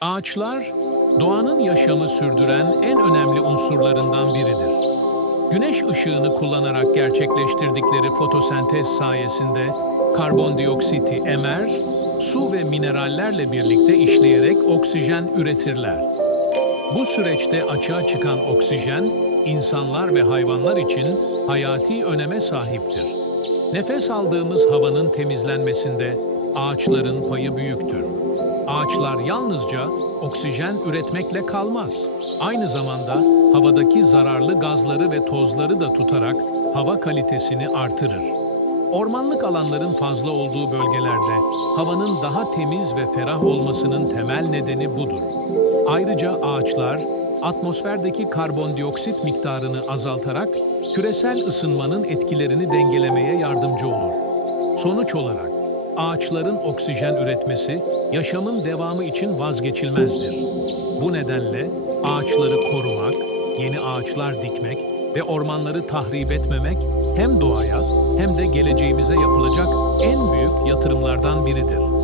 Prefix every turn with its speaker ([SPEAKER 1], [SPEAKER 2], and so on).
[SPEAKER 1] Ağaçlar, doğanın yaşamı sürdüren en önemli unsurlarından biridir. Güneş ışığını kullanarak gerçekleştirdikleri fotosentez sayesinde karbondioksiti emer, su ve minerallerle birlikte işleyerek oksijen üretirler. Bu süreçte açığa çıkan oksijen, insanlar ve hayvanlar için hayati öneme sahiptir. Nefes aldığımız havanın temizlenmesinde ağaçların payı büyüktür. Ağaçlar yalnızca oksijen üretmekle kalmaz. Aynı zamanda havadaki zararlı gazları ve tozları da tutarak hava kalitesini artırır. Ormanlık alanların fazla olduğu bölgelerde havanın daha temiz ve ferah olmasının temel nedeni budur. Ayrıca ağaçlar atmosferdeki karbondioksit miktarını azaltarak küresel ısınmanın etkilerini dengelemeye yardımcı olur. Sonuç olarak ağaçların oksijen üretmesi yaşamın devamı için vazgeçilmezdir. Bu nedenle ağaçları korumak, yeni ağaçlar dikmek ve ormanları tahrip etmemek hem doğaya hem de geleceğimize yapılacak en büyük yatırımlardan biridir.